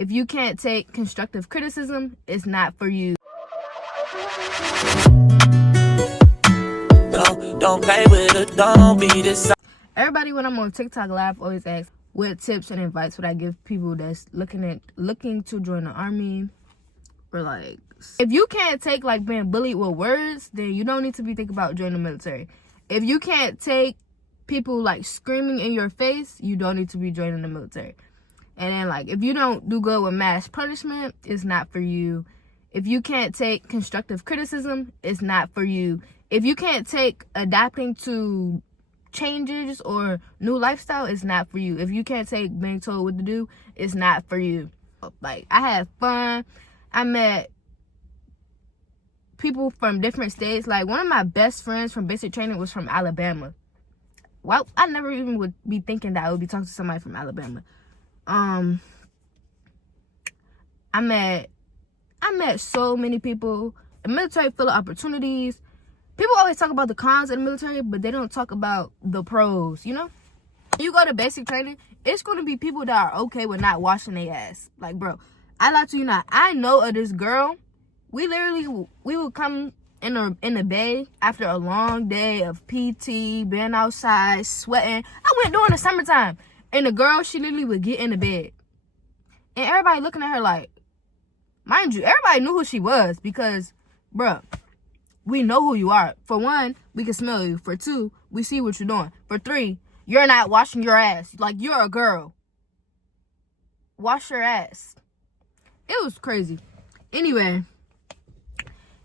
If you can't take constructive criticism, it's not for you. Don't play with it, don't be this. Everybody, when I'm on TikTok Live, always asks what tips and advice would I give people that's looking to join the army, or like, if you can't take like being bullied with words, then you don't need to be thinking about joining the military. If you can't take people like screaming in your face, you don't need to be joining the military. And then like, if you don't do good with mass punishment, it's not for you. If you can't take constructive criticism, it's not for you. If you can't take adapting to changes or new lifestyle, it's not for you. If you can't take being told what to do, it's not for you. Like, I had fun. I met people from different states. Like, one of my best friends from basic training was from Alabama. Well, I never even would be thinking that I would be talking to somebody from Alabama. I met so many people. The military full of opportunities. People always talk about the cons of the military, but they don't talk about the pros, you know? You go to basic training, it's going to be people that are okay with not washing their ass. Like, bro, I lie to you not. I know of this girl. We would come in the bay after a long day of PT, being outside, sweating. I went during the summertime. And the girl, she literally would get in the bed. And everybody looking at her like, mind you, everybody knew who she was because, bruh, we know who you are. For one, we can smell you. For two, we see what you're doing. For three, you're not washing your ass. Like, you're a girl. Wash your ass. It was crazy. Anyway,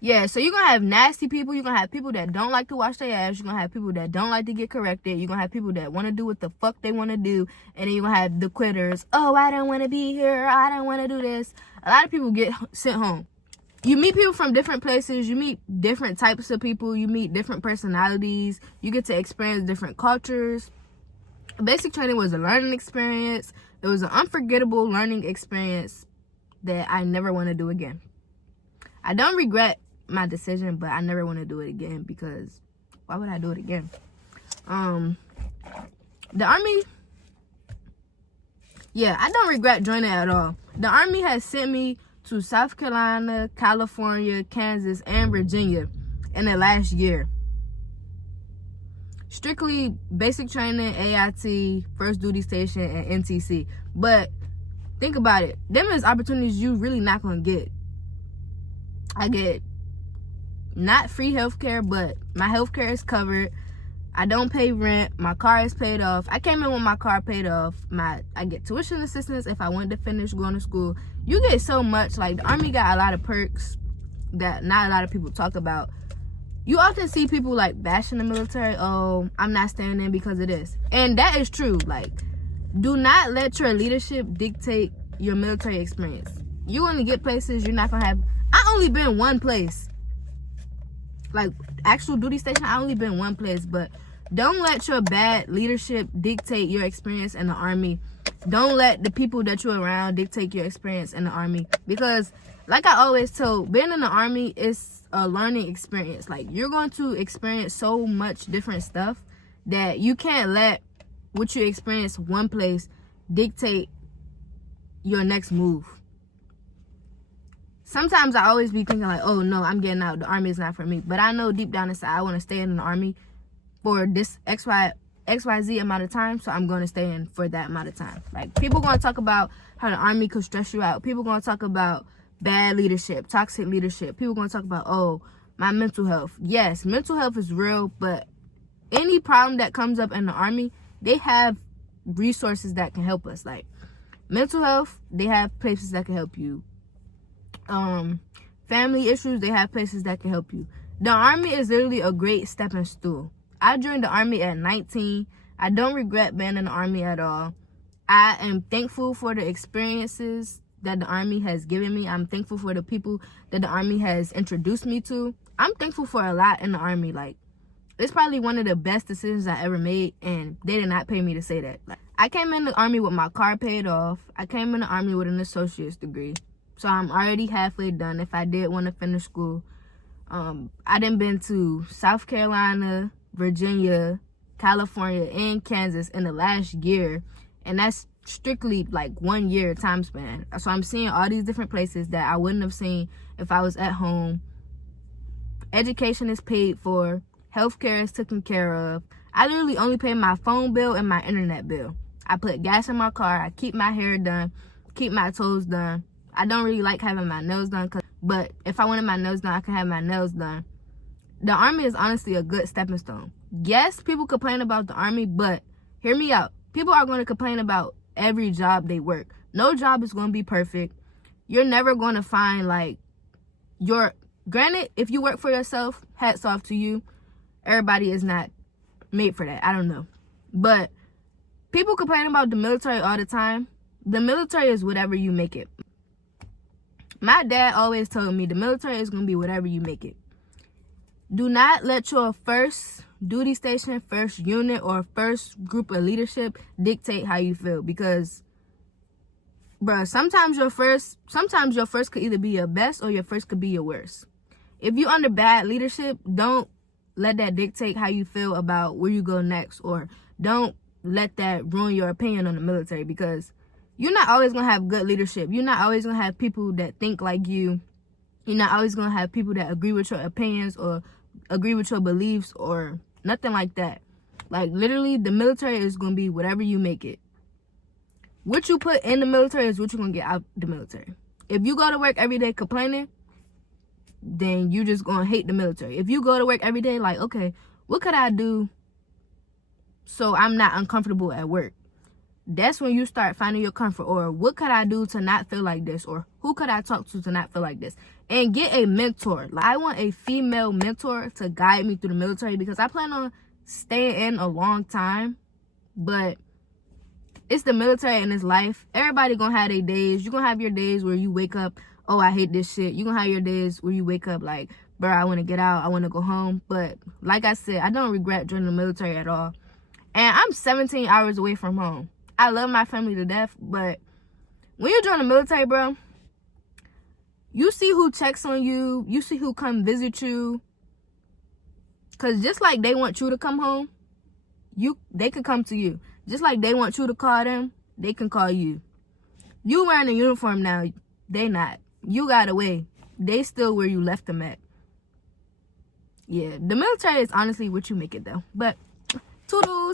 yeah, so you're going to have nasty people. You're going to have people that don't like to wash their ass. You're going to have people that don't like to get corrected. You're going to have people that want to do what the fuck they want to do. And then you're going to have the quitters. Oh, I don't want to be here. I don't want to do this. A lot of people get sent home. You meet people from different places. You meet different types of people. You meet different personalities. You get to experience different cultures. Basic training was a learning experience. It was an unforgettable learning experience that I never want to do again. I don't regret my decision, but I never want to do it again because why would I do it again? The Army, yeah, I don't regret joining at all. The Army has sent me to South Carolina, California, Kansas, and Virginia in the last year. Strictly basic training, AIT, first duty station, and NTC. But think about it. Them is opportunities you really not going to get. I get not free healthcare, but my healthcare is covered. I don't pay rent. My car is paid off. I came in with my car paid off. I get tuition assistance if I want to finish going to school. You get so much. Like, the Army got a lot of perks that not a lot of people talk about. You often see people like bashing the military. Oh, I'm not staying in because of this. And that is true. Like, do not let your leadership dictate your military experience. You're going to get places you're not going to have. I only been one place. Like, actual duty station, I only been one place. But don't let your bad leadership dictate your experience in the Army. Don't let the people that you're around dictate your experience in the Army. Because, like I always tell, being in the Army is a learning experience. Like, you're going to experience so much different stuff that you can't let what you experience one place dictate your next move. Sometimes I always be thinking like, oh no, I'm getting out. The Army is not for me. But I know deep down inside I want to stay in the Army for this XYZ amount of time. So I'm going to stay in for that amount of time. Like, people going to talk about how the Army could stress you out. People going to talk about bad leadership, toxic leadership. People going to talk about, oh, my mental health. Yes, mental health is real. But any problem that comes up in the Army, they have resources that can help us. Like, mental health, they have places that can help you. Family issues, they have places that can help you. The Army is literally a great stepping stool. I joined the Army at 19. I don't regret being in the Army at all. I am thankful for the experiences that the Army has given me. I'm thankful for the people that the Army has introduced me to. I'm thankful for a lot in the Army. Like, it's probably one of the best decisions I ever made, and they did not pay me to say that. Like, I came in the Army with my car paid off. I came in the Army with an associate's degree. So I'm already halfway done if I did want to finish school. I done been to South Carolina, Virginia, California, and Kansas in the last year. And that's strictly like 1 year time span. So I'm seeing all these different places that I wouldn't have seen if I was at home. Education is paid for. Healthcare is taken care of. I literally only pay my phone bill and my internet bill. I put gas in my car. I keep my hair done, keep my toes done. I don't really like having my nails done, but if I wanted my nails done, I can have my nails done. The Army is honestly a good stepping stone. Yes, people complain about the Army, but hear me out. People are going to complain about every job they work. No job is going to be perfect. You're never going to find like granted, if you work for yourself, hats off to you. Everybody is not made for that. I don't know. But people complain about the military all the time. The military is whatever you make it. My dad always told me the military is going to be whatever you make it. Do not let your first duty station, first unit, or first group of leadership dictate how you feel, because bruh, sometimes your first could either be your best or your first could be your worst. If you under bad leadership, don't let that dictate how you feel about where you go next, or don't let that ruin your opinion on the military, because you're not always going to have good leadership. You're not always going to have people that think like you. You're not always going to have people that agree with your opinions or agree with your beliefs or nothing like that. Like, literally, the military is going to be whatever you make it. What you put in the military is what you're going to get out the military. If you go to work every day complaining, then you just going to hate the military. If you go to work every day like, okay, what could I do so I'm not uncomfortable at work? That's when you start finding your comfort. Or what could I do to not feel like this? Or who could I talk to not feel like this? And get a mentor. Like, I want a female mentor to guide me through the military, because I plan on staying in a long time. But it's the military and it's life. Everybody gonna have their days. You're gonna have your days where you wake up, oh, I hate this shit. You're gonna have your days where you wake up like, bro, I want to get out. I want to go home. But like I said, I don't regret joining the military at all. And I'm 17 hours away from home. I love my family to death, but when you join the military, bro, you see who checks on you. You see who come visit you. Because just like they want you to come home, they can come to you. Just like they want you to call them, they can call you. You wearing a uniform now, they not. You got away. They still where you left them at. Yeah, the military is honestly what you make it, though. But toodles.